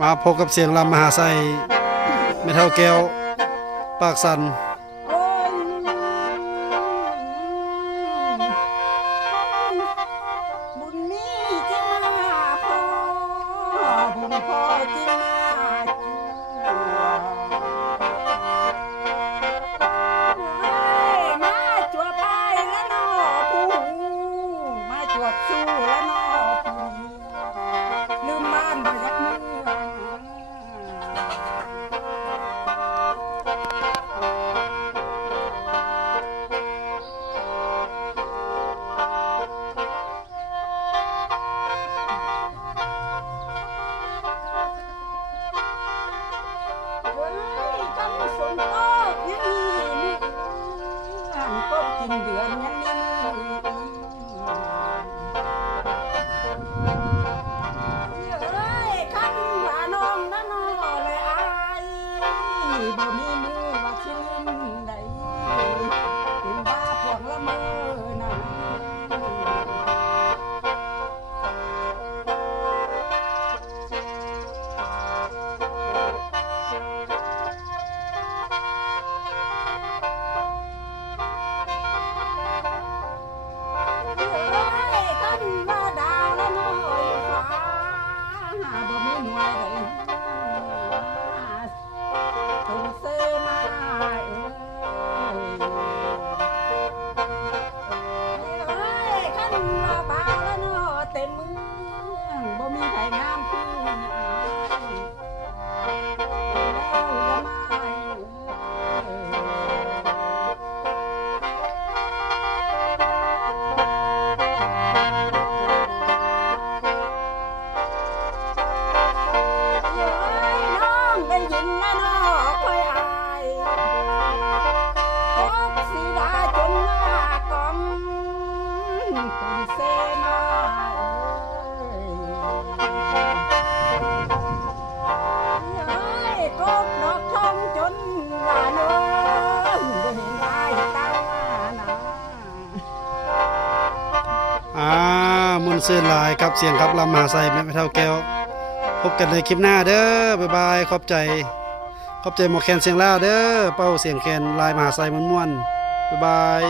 มาพบกับเสียงลำมหาไซไม่เท่าแก้วปากสันโอ้ยบุญนี้จึงมาพอบุญพอจึงมาจัวมาจวบไปแล้วนอผู้มาจวบสู้แล้วนอผู้ลืมบ้านบ่อยากเมืองฝนตกยังมีมือหันกบกินเดือนยังมีมือเอ้ยคันว่าน้องนั่นนอเลยอายบ่มีมือว่าสิลืมได้เป็นบ้าพวงละเมอนะเต็มเมืองบ่มีใครงามคือแล้วน้องได้ยินแล้วน้อคอยอายพบสีดาจนหน้ากอมตุนเซมากบดอกทองจนว่าเนิ่นบ่เห็นอายตาหนามุนเสื่นหลายครับเสียงครับลำมหาไซไม่เท่าแก้วพบกันในคลิปหน้าเด้อบ๊ายบายขอบใจหมอแคนเสียงล่าเด้อเป้าเสียงแคนลายมหาไซม่วนๆบ๊ายบาย